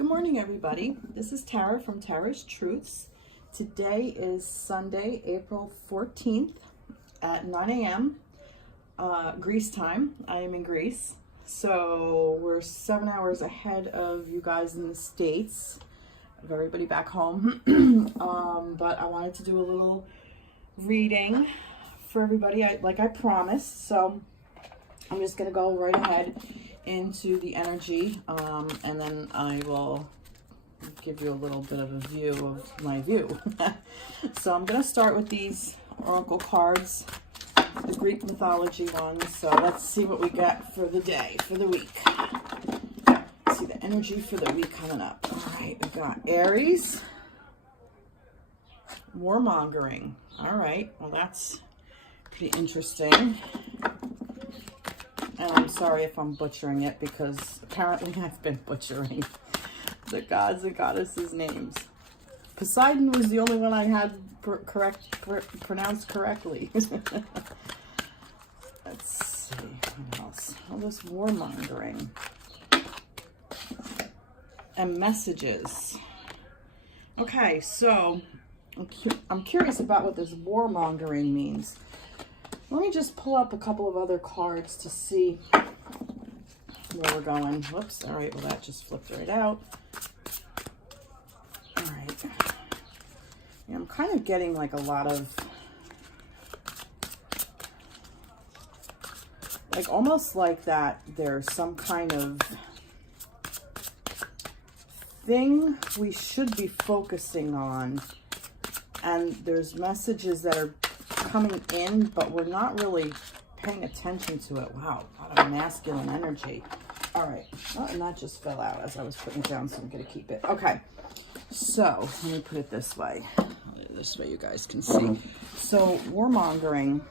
Good morning, everybody. This is Tara from Tara's Truths. Today is Sunday, April 14th at 9 a.m. Greece time. I am in Greece. So we're 7 hours ahead of you guys in the States, of everybody back home. But I wanted to do a little reading for everybody, like I promised. So I'm just going to go right ahead into the energy, and then I will give you a little bit of a view of my view. So I'm going to start with these oracle cards, the Greek mythology ones. So let's see what we got for the day, for the week. See the energy for the week coming up. All right, we got Aries, Warmongering. All right, well, that's pretty interesting. And I'm sorry if I'm butchering it, because apparently I've been butchering the gods and goddesses' names. Poseidon was the only one I had pronounced correctly. Let's see, what else? All this warmongering. And messages. Okay, so I'm curious about what this warmongering means. Let me just pull up a couple of other cards to see where we're going. Whoops. All right. Well, that just flipped right out. All right. Yeah, I'm kind of getting like a lot of, like almost like that there's some kind of thing we should be focusing on. And there's messages that are coming in, but we're not really paying attention to it. Wow, a lot of masculine energy. All right. Oh, and that just fell out as I was putting it down, so I'm going to keep it. Okay. So let me put it this way. This way you guys can see. So warmongering,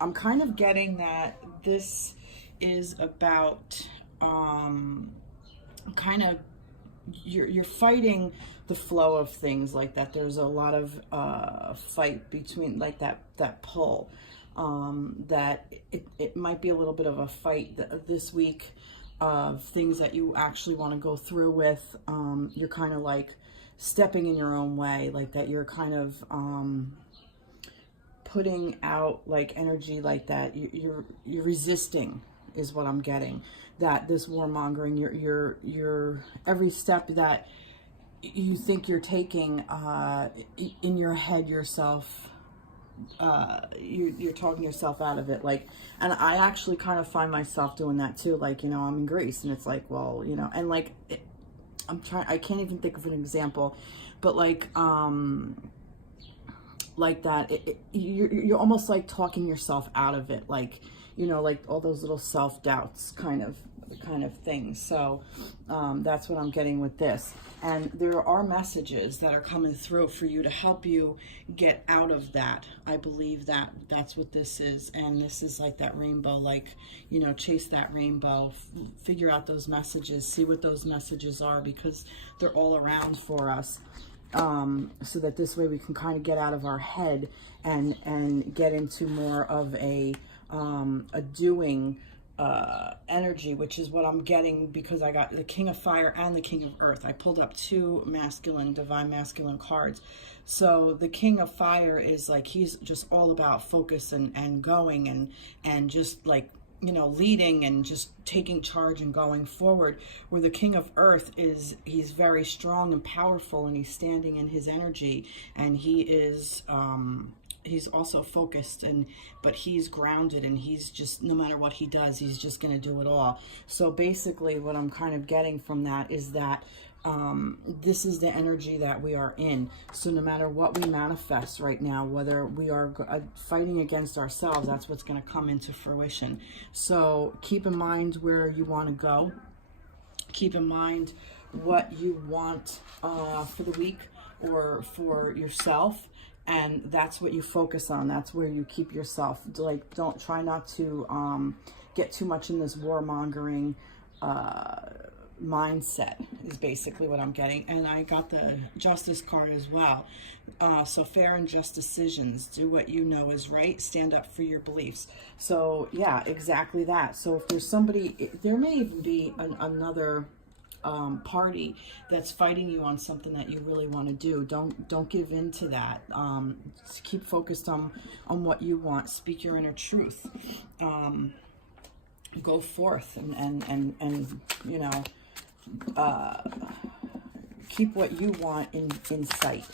I'm kind of getting that this is about kind of you're fighting the flow of things, like that. There's a lot of fight between, like that pull, that it might be a little bit of a fight this week of things that you actually want to go through with. You're kind of like stepping in your own way, like that. You're kind of putting out like energy like that. You're resisting is what I'm getting. That this warmongering, you're every step that you think you're taking in your head yourself, you're talking yourself out of it. Like, and I actually kind of find myself doing that too. Like, you know, I'm in Greece and it's like, well, you know, and like I can't even think of an example, but like that, you're almost like talking yourself out of it, like, you know, like all those little self-doubts kind of things. So that's what I'm getting with this. And there are messages that are coming through for you to help you get out of that. I believe that that's what this is. And this is like that rainbow, like, you know, chase that rainbow, figure out those messages, see what those messages are, because they're all around for us. So that this way we can kind of get out of our head and get into more of a doing energy, which is what I'm getting, because I got the King of Fire and the King of Earth. I pulled up two masculine, divine masculine cards. So the King of Fire is like, he's just all about focus and going and just like, you know, leading and just taking charge and going forward. Where the King of Earth is, he's very strong and powerful, and he's standing in his energy, and he is he's also focused, but he's grounded, and he's just, no matter what he does, he's just going to do it all. So basically what I'm kind of getting from that is that this is the energy that we are in. So no matter what we manifest right now, whether we are fighting against ourselves, that's what's going to come into fruition. So keep in mind where you want to go. Keep in mind what you want for the week or for yourself. And that's what you focus on. That's where you keep yourself. Like, don't try not to get too much in this warmongering mindset is basically what I'm getting. And I got the Justice card as well. So fair and just decisions. Do what you know is right. Stand up for your beliefs. So yeah, exactly that. So if there's somebody, there may even be another party that's fighting you on something that you really want to do. Don't give in to that. Just keep focused on what you want. Speak your inner truth. Go forth and you know, keep what you want in sight.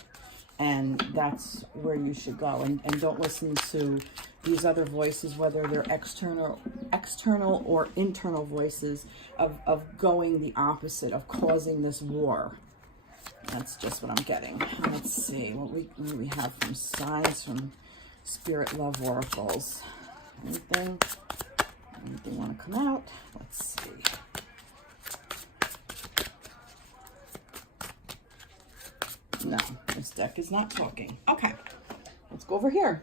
And that's where you should go. And don't listen to these other voices, whether they're external or internal voices of going the opposite, of causing this war. That's just what I'm getting. Let's see what we have from signs from Spirit Love Oracles. Anything want to come out? Let's see. No, this deck is not talking. Okay, let's go over here.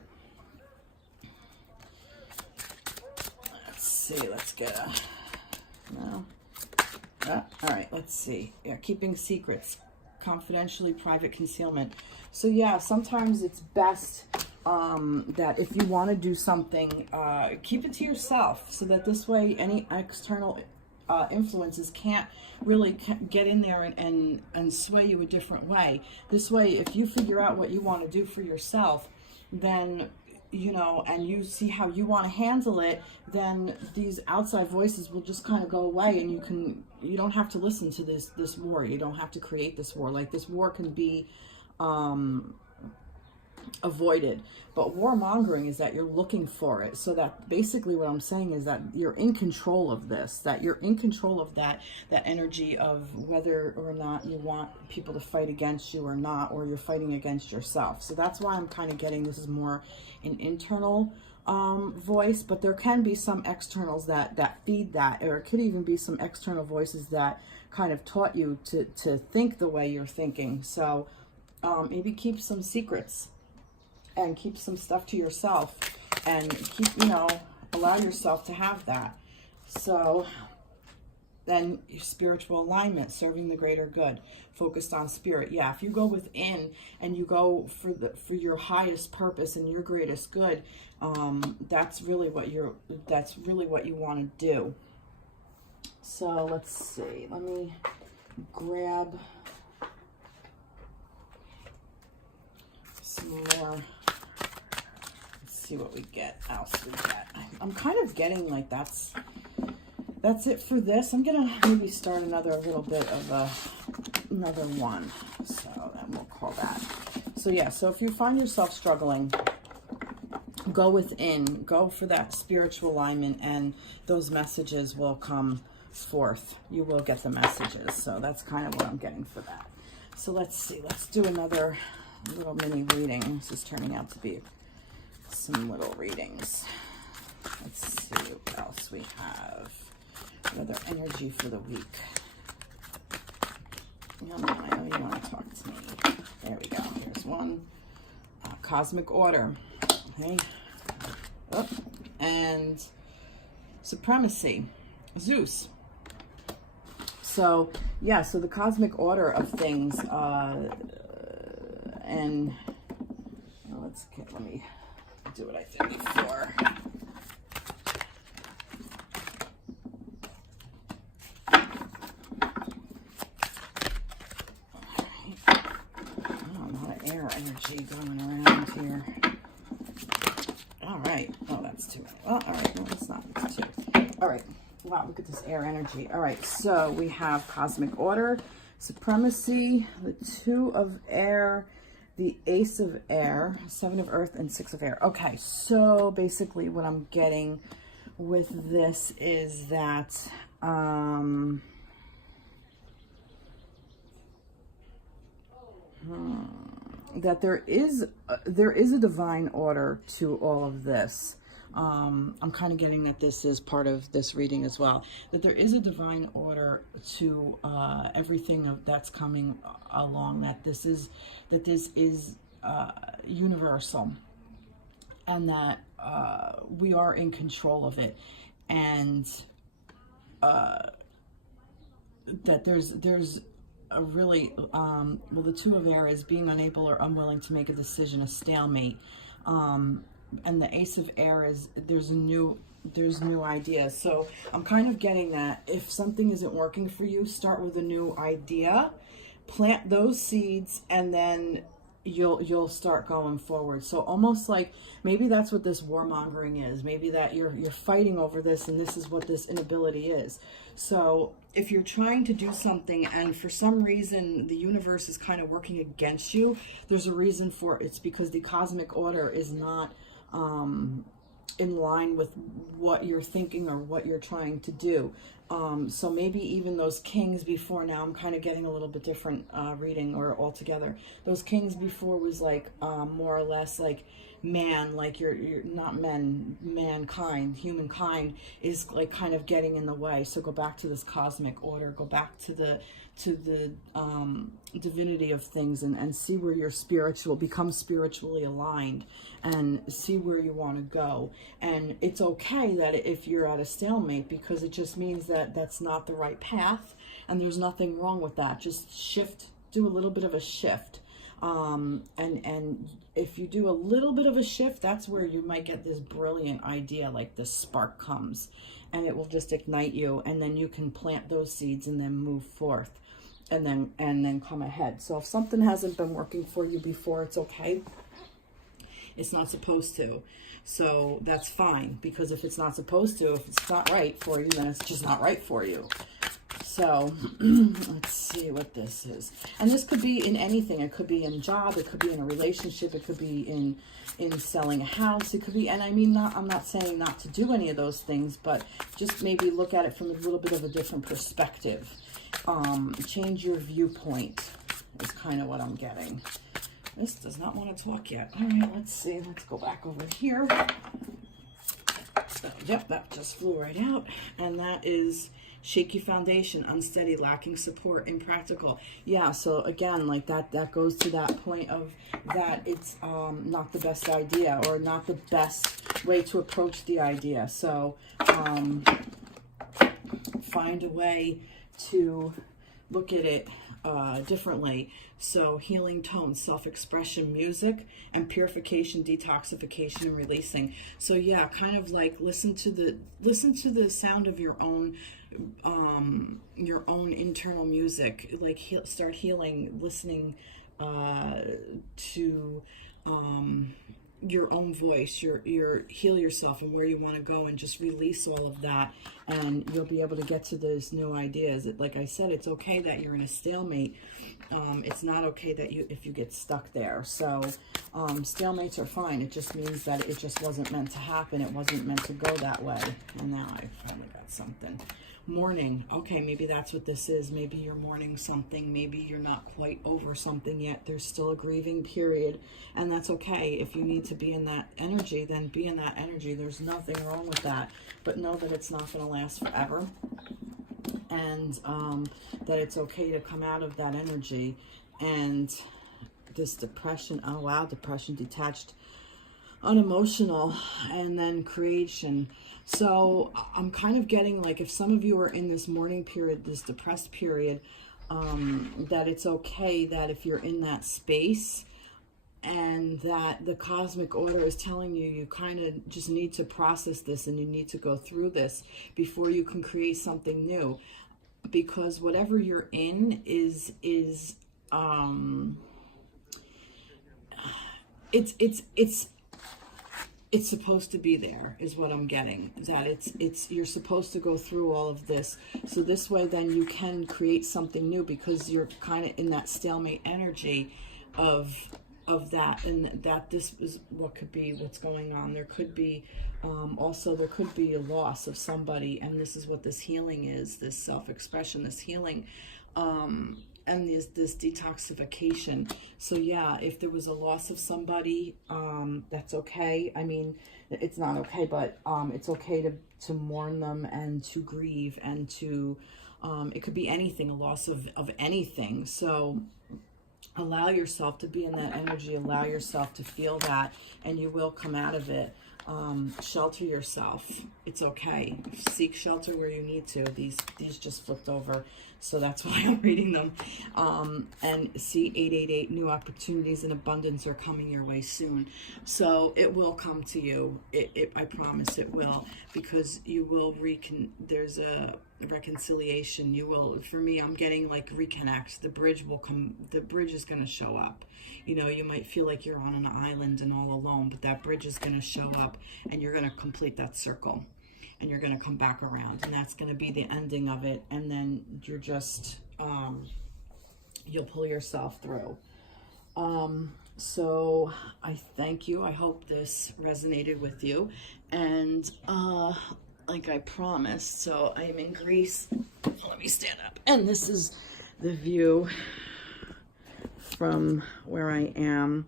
Let's see, let's get a, no. All right, let's see. Yeah, keeping secrets, confidentially, private concealment. So yeah, sometimes it's best that if you want to do something, keep it to yourself, so that this way any external influences can't really get in there and sway you a different way. This way, if you figure out what you want to do for yourself, then, you know, and you see how you want to handle it, then these outside voices will just kind of go away, and you don't have to listen to this war. You don't have to create this war. Like, this war can be avoided. But warmongering is that you're looking for it. So that basically what I'm saying is that you're in control of this, that you're in control of that energy of whether or not you want people to fight against you or not, or you're fighting against yourself. So that's why I'm kind of getting this is more an internal voice, but there can be some externals that feed that, or it could even be some external voices that kind of taught you to think the way you're thinking. So maybe keep some secrets and keep some stuff to yourself, and keep, you know, allow yourself to have that. So then your spiritual alignment, serving the greater good, focused on spirit. Yeah, if you go within and you go for your highest purpose and your greatest good, that's really what you want to do. So let's see. Let me grab some more. See what we get else we get. I'm kind of getting like that's it for this. I'm gonna maybe start another little bit of another one, so then we'll call that. So yeah, so if you find yourself struggling, go within, go for that spiritual alignment, and those messages will come forth. You will get the messages. So that's kind of what I'm getting for that. So let's see, let's do another little mini reading. This is turning out to be some little readings. Let's see what else we have. Another energy for the week. I know you want to talk to me. There we go. Here's one. Cosmic order. Okay. Oh, and supremacy. Zeus. So yeah, so the cosmic order of things, and let me do what I did before. Oh, a lot of air energy going around here. All right. Oh, that's too many. Well, all right. No, it's not. It's two. All right. Wow, look at this air energy. All right. So we have cosmic order, supremacy, the two of air, the ace of air, 7 of earth, and 6 of air. Okay, so basically what I'm getting with this is that that there is a divine order to all of this. I'm kind of getting that this is part of this reading as well, that there is a divine order to everything that's coming along, that this is universal, and that we are in control of it, and that there's a really well, the 2 of air is being unable or unwilling to make a decision, a stalemate. And the ace of air is there's a new there's new ideas. So I'm kind of getting that if something isn't working for you, start with a new idea, plant those seeds, and then you'll start going forward. So almost like maybe that's what this warmongering is. Maybe that you're fighting over this, and this is what this inability is. So if you're trying to do something and for some reason the universe is kind of working against you, there's a reason for it. It's because the cosmic order is not in line with what you're thinking or what you're trying to do. So maybe even those kings before, now I'm kind of getting a little bit different reading or altogether. Those kings before was like more or less like man, like you're not men, mankind, humankind is like kind of getting in the way. So go back to this cosmic order, go back to the divinity of things, and see where you're become spiritually aligned, and see where you want to go. And it's okay that if you're at a stalemate, because it just means that that's not the right path, and there's nothing wrong with that. Just shift, do a little bit of a shift. And if you do a little bit of a shift, that's where you might get this brilliant idea, like this spark comes, and it will just ignite you, and then you can plant those seeds and then move forth, and then come ahead. So if something hasn't been working for you before, it's okay. It's not supposed to. So that's fine, because if it's not supposed to, if it's not right for you, then it's just not right for you. So let's see what this is. And this could be in anything. It could be in a job, it could be in a relationship, it could be in selling a house, it could be, and I mean, I'm not saying not to do any of those things, but just maybe look at it from a little bit of a different perspective. Change your viewpoint is kind of what I'm getting. This does not want to talk yet. All right, let's see. Let's go back over here. So, yep, that just flew right out. And that is shaky foundation, unsteady, lacking support, impractical. Yeah, so again, like that goes to that point of that it's not the best idea, or not the best way to approach the idea. So find a way to look at it differently. So healing tones, self-expression, music, and purification, detoxification, and releasing. So yeah, kind of like listen to the sound of your own internal music. Like start healing, listening to your own voice, your heal yourself and where you want to go, and just release all of that, and you'll be able to get to those new ideas. Like I said, it's okay that you're in a stalemate. It's not okay that if you get stuck there. So stalemates are fine. It just means that it just wasn't meant to happen. It wasn't meant to go that way. And now I finally got something. Mourning. Okay, maybe that's what this is. Maybe you're mourning something. Maybe you're not quite over something yet. There's still a grieving period, and that's okay. If you need to be in that energy, then be in that energy. There's nothing wrong with that, but know that it's not going to last forever, and that it's okay to come out of that energy. And this depression, oh wow, depression, detached, unemotional, and then creation. So I'm kind of getting like, if some of you are in this mourning period, this depressed period, that it's okay that if you're in that space, and that the cosmic order is telling you, you kind of just need to process this, and you need to go through this before you can create something new. Because whatever you're in is it's supposed to be there, is what I'm getting. That you're supposed to go through all of this, so this way then you can create something new, because you're kind of in that stalemate energy of that, and that this is what could be what's going on. There could be also there could be a loss of somebody, and this is what this healing is, this self-expression, this healing, and this detoxification. So yeah, if there was a loss of somebody, that's okay. I mean, it's not okay, but it's okay to mourn them and to grieve, and to it could be anything, a loss of anything. So allow yourself to be in that energy, allow yourself to feel that, and you will come out of it. Shelter yourself. It's okay. Seek shelter where you need to. These just flipped over, so that's why I'm reading them. And see 888, new opportunities and abundance are coming your way soon. So it will come to you. I promise it will, because you will there's a reconciliation. You will, for me, I'm getting like reconnect. The bridge will come. The bridge is going to show up. You know, you might feel like you're on an island and all alone, but that bridge is going to show up, and you're going to complete that circle, and you're going to come back around, and that's going to be the ending of it. And then you're just, you'll pull yourself through. So I thank you. I hope this resonated with you. And, like I promised, so I am in Greece. Let me stand up. And this is the view from where I am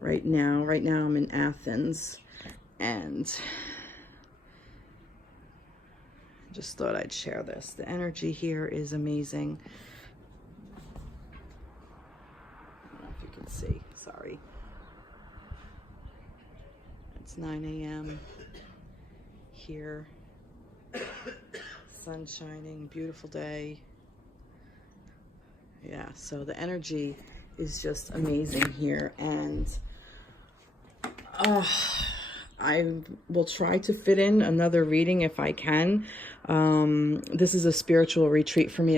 right now. Right now I'm in Athens, and just thought I'd share this. The energy here is amazing. I don't know if you can see, sorry. It's 9 a.m. here. Sun shining, beautiful day. Yeah, so the energy is just amazing here, and I will try to fit in another reading if I can. This is a spiritual retreat for me.